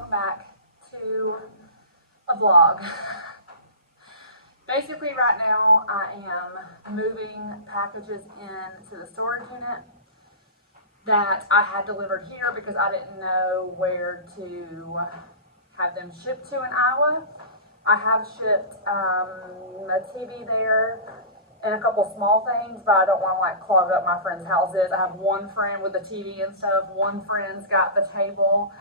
welcome back to a vlog. Basically right now I am moving packages into the storage unit that I had delivered here because I didn't know where to have them shipped to in Iowa. I have shipped a TV there and a couple small things, but I don't want to like clog up my friends' houses. I have one friend with the TV and stuff, one friend's got the table,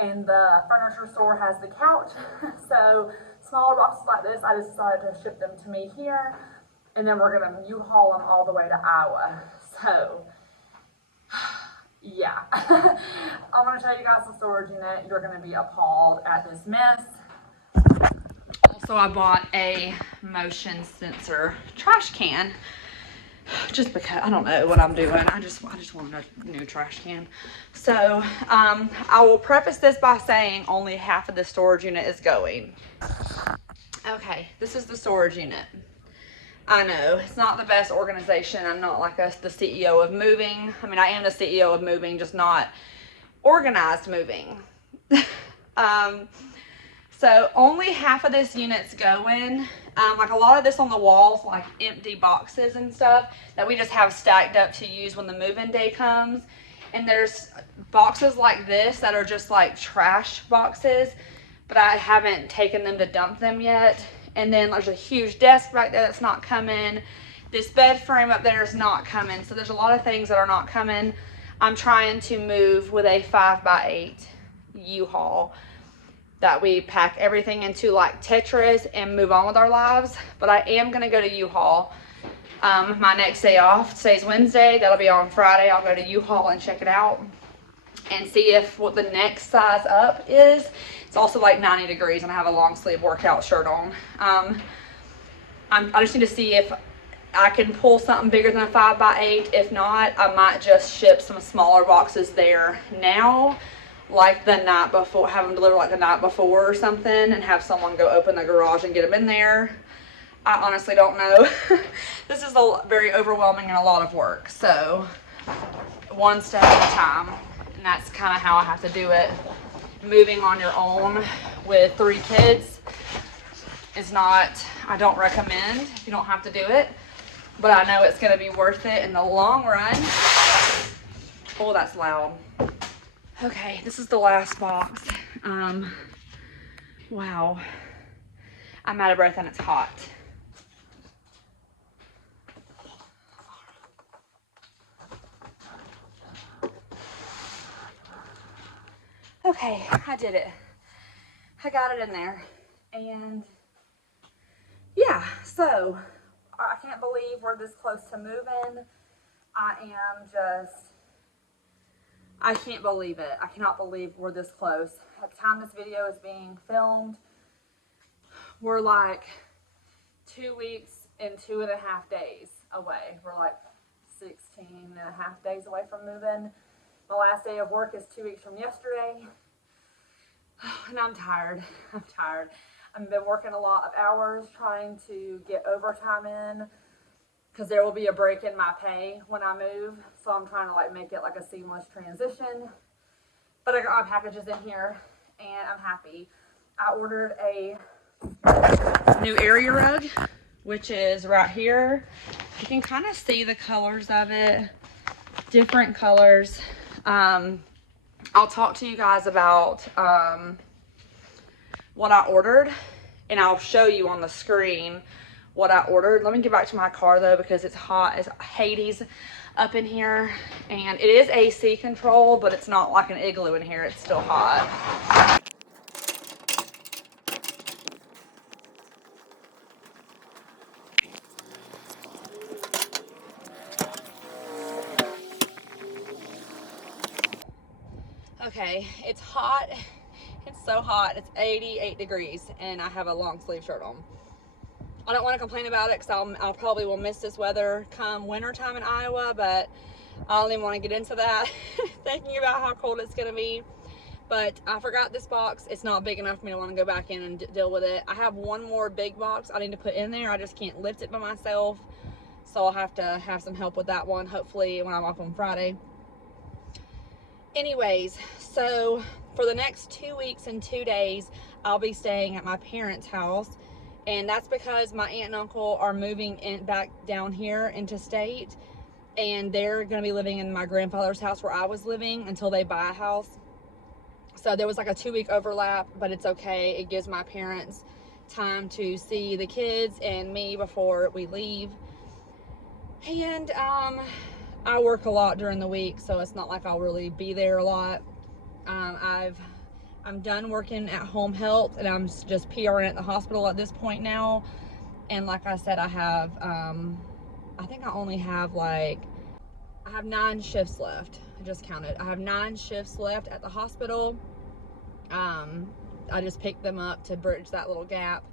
and the furniture store has the couch. So smaller boxes like this, I just decided to ship them to me here, and then we're gonna U-Haul them all the way to Iowa. So yeah, I'm gonna show you guys the storage unit. You're gonna be appalled at this mess. Also, I bought a motion sensor trash can just because I don't know what I'm doing. I just want a new trash can. So I will preface this by saying only half of the storage unit is going. Okay, this is the storage unit. I know it's not the best organization. I'm not like the CEO of moving. I mean, I am the CEO of moving, just not organized moving. So only half of this unit's going. Like a lot of this on the walls, like empty boxes and stuff that we just have stacked up to use when the move-in day comes. And there's boxes like this that are just like trash boxes, but I haven't taken them to dump them yet. And then there's a huge desk back there that's not coming. This bed frame up there is not coming. So there's a lot of things that are not coming. I'm trying to move with a 5x8 U-Haul that we pack everything into like Tetris and move on with our lives. But I am gonna go to U-Haul. My next day off, today's Wednesday, that'll be on Friday. I'll go to U-Haul and check it out and see if what the next size up is. It's also like 90 degrees and I have a long sleeve workout shirt on. I just need to see if I can pull something bigger than a 5x8. If not, I might just ship some smaller boxes there now, like the night before, have them delivered like the night before or something, and have someone go open the garage and get them in there. I honestly don't know. This is very overwhelming and a lot of work. So one step at a time, and that's kind of how I have to do it. Moving on your own with 3 kids is not, I don't recommend if you don't have to do it, but I know it's going to be worth it in the long run. Oh, that's loud. Okay, this is the last box. Wow. I'm out of breath and it's hot. Okay, I did it. I got it in there. And yeah, so I can't believe we're this close to moving. I can't believe it. I cannot believe we're this close. At the time this video is being filmed, we're like 2 weeks and 2.5 days away. We're like 16.5 days away from moving. My last day of work is 2 weeks from yesterday. And I'm tired. I'm tired. I've been working a lot of hours trying to get overtime in because there will be a break in my pay when I move. So I'm trying to like make it like a seamless transition. But I got my packages in here and I'm happy. I ordered a new area rug, which is right here. You can kind of see the colors of it, different colors. I'll talk to you guys about what I ordered, and I'll show you on the screen what I ordered. Let me get back to my car though, because it's hot as Hades up in here, and it is AC control, but it's not like an igloo in here. It's still hot. Okay, it's hot. It's so hot. It's 88 degrees and I have a long sleeve shirt on. I don't want to complain about it because I'll probably will miss this weather come winter time in Iowa, but I don't even want to get into that thinking about how cold it's going to be. But I forgot this box. It's not big enough for me to want to go back in and deal with it. I have one more big box I need to put in there. I just can't lift it by myself. So I'll have to have some help with that one, hopefully when I'm off on Friday. Anyways, so for the next 2 weeks and 2 days, I'll be staying at my parents' house. And that's because my aunt and uncle are moving in back down here into state. And they're going to be living in my grandfather's house where I was living until they buy a house. So there was like a 2-week overlap, but it's okay. It gives my parents time to see the kids and me before we leave. And I work a lot during the week, so it's not like I'll really be there a lot. I'm done working at home health, and I'm just PRing at the hospital at this point now. And like I said, I have I think I only have I have 9 shifts left. I just counted. I have 9 shifts left at the hospital. I just picked them up to bridge that little gap,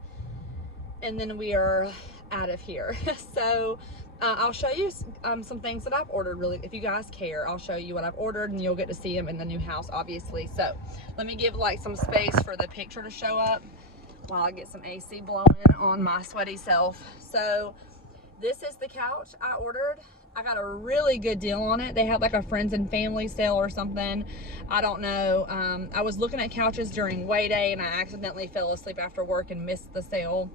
and then we are out of here. So I'll show you some things that I've ordered. Really, if you guys care, I'll show you what I've ordered, and you'll get to see them in the new house, obviously. So let me give like some space for the picture to show up while I get some AC blowing on my sweaty self. So this is the couch I ordered. I got a really good deal on it. They had like a friends and family sale or something. I don't know. I was looking at couches during weigh day, and I accidentally fell asleep after work and missed the sale.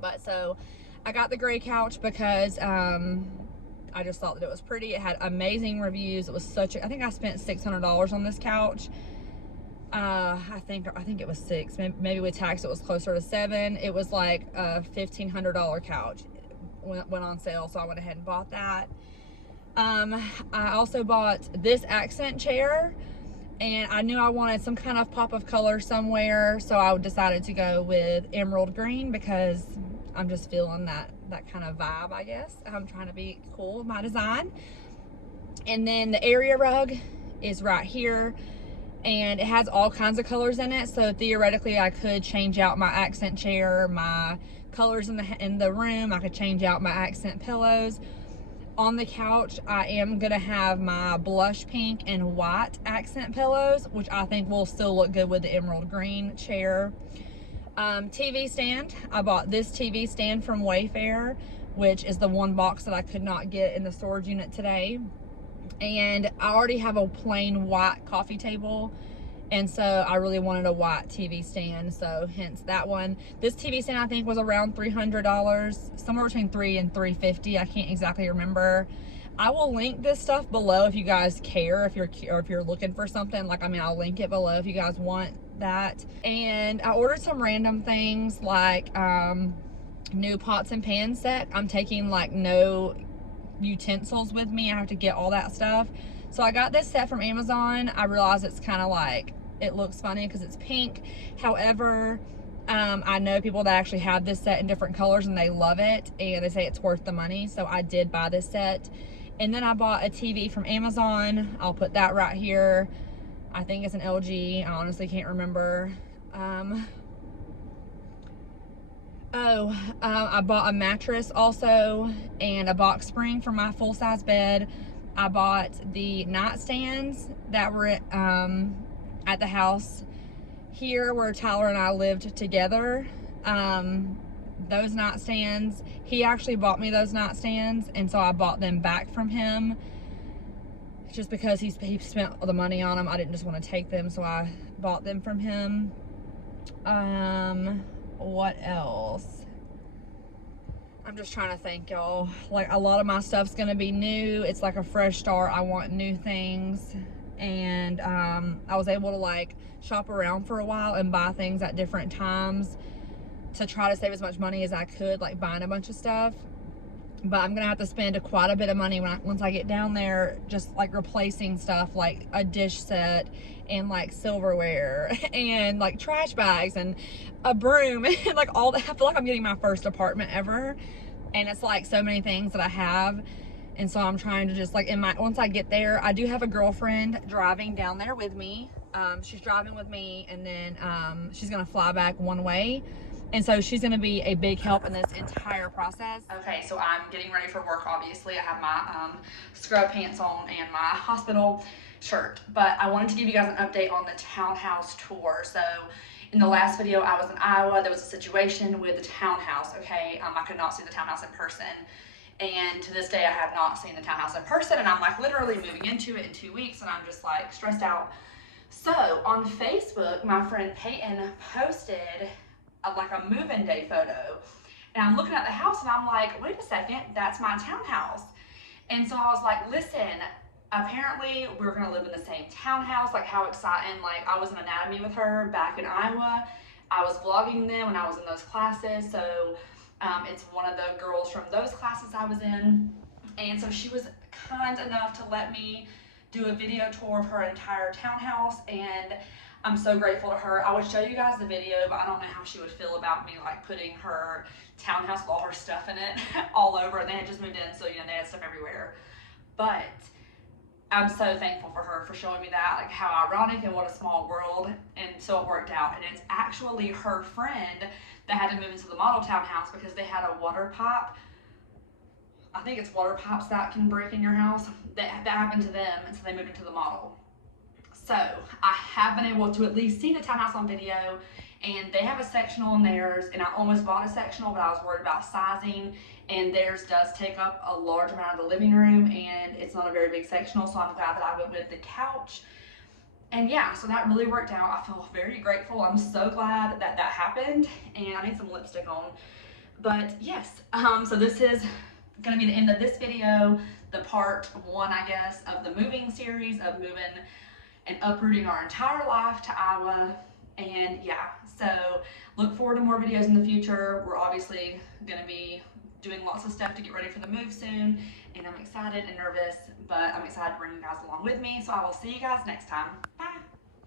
But so I got the gray couch because I just thought that it was pretty. It had amazing reviews. It was such a, I think I spent $600 on this couch. I think it was 6. Maybe with tax it was closer to 7. It was like a $1,500 couch. Went on sale, so I went ahead and bought that. I also bought this accent chair, and I knew I wanted some kind of pop of color somewhere, so I decided to go with emerald green because I'm just feeling that kind of vibe, I guess. I'm trying to be cool with my design. And then the area rug is right here, and it has all kinds of colors in it, so theoretically I could change out my accent chair, my colors in the room. I could change out my accent pillows. On the couch, I am gonna have my blush pink and white accent pillows, which I think will still look good with the emerald green chair. TV stand. I bought this TV stand from Wayfair, which is the one box that I could not get in the storage unit today. And I already have a plain white coffee table, and so I really wanted a white TV stand, so hence that one. This TV stand I think was around $300, somewhere between $300 and $350. I can't exactly remember. I will link this stuff below if you guys care, if you're looking for something. Like, I mean, I'll link it below if you guys want that. And I ordered some random things like new pots and pan set. I'm taking like no utensils with me. I have to get all that stuff. So I got this set from Amazon. I realize it's kind of like, it looks funny because it's pink. However, I know people that actually have this set in different colors and they love it, and they say it's worth the money. So I did buy this set. And then I bought a TV from Amazon. I'll put that right here. I think it's an LG. I honestly can't remember. I bought a mattress also, and a box spring for my full-size bed. I bought the nightstands that were at the house here where Tyler and I lived together. Those nightstands, he actually bought me those nightstands, and so I bought them back from him just because he spent all the money on them. I didn't just want to take them, so I bought them from him. What else? I'm just trying to think, y'all. Like, a lot of my stuff's gonna be new. It's like a fresh start. I want new things. And I was able to like shop around for a while and buy things at different times to try to save as much money as I could, like buying a bunch of stuff. But I'm gonna have to spend quite a bit of money once I get down there, just like replacing stuff like a dish set and like silverware and like trash bags and a broom and like all that. I feel like I'm getting my first apartment ever, and it's like so many things that I have. And so I'm trying to just like, once I get there, I do have a girlfriend driving down there with me. She's driving with me, and then she's gonna fly back one way. And so she's gonna be a big help in this entire process. Okay, so I'm getting ready for work, obviously. I have my scrub pants on and my hospital shirt. But I wanted to give you guys an update on the Townhouse tour. So in the last video, I was in Iowa. There was a situation with the Townhouse, okay? I could not see the Townhouse in person. And to this day, I have not seen the townhouse in person, and I'm like literally moving into it in 2 weeks, and I'm just like stressed out. So on Facebook, my friend Peyton posted like a move-in day photo, and I'm looking at the house, and I'm like, wait a second, that's my townhouse. And so I was like, listen, apparently we're gonna live in the same townhouse. Like, how exciting. Like, I was in anatomy with her back in Iowa. I was vlogging them when I was in those classes. So it's one of the girls from those classes I was in. And so she was kind enough to let me do a video tour of her entire townhouse, and I'm so grateful to her. I would show you guys the video, but I don't know how she would feel about me like putting her townhouse with all her stuff in it all over. They had just moved in, so you know, they had stuff everywhere. But I'm so thankful for her for showing me that, like how ironic and what a small world. And so it worked out. And it's actually her friend that had to move into the model townhouse because they had a water pipe. I think it's water pipes that can break in your house. That happened to them, and so they moved into the model. So I have been able to at least see the townhouse on video, and they have a sectional in theirs, and I almost bought a sectional, but I was worried about sizing, and theirs does take up a large amount of the living room, and it's not a very big sectional, so I'm glad that I went with the couch. And yeah, so that really worked out. I feel very grateful. I'm so glad that that happened, and I need some lipstick on. But yes, so this is gonna be the end of this video, the part one, I guess, of the moving series of moving and uprooting our entire life to Iowa. And yeah, so look forward to more videos in the future. We're obviously gonna be doing lots of stuff to get ready for the move soon, and I'm excited and nervous, but I'm excited to bring you guys along with me. So I will see you guys next time. Bye.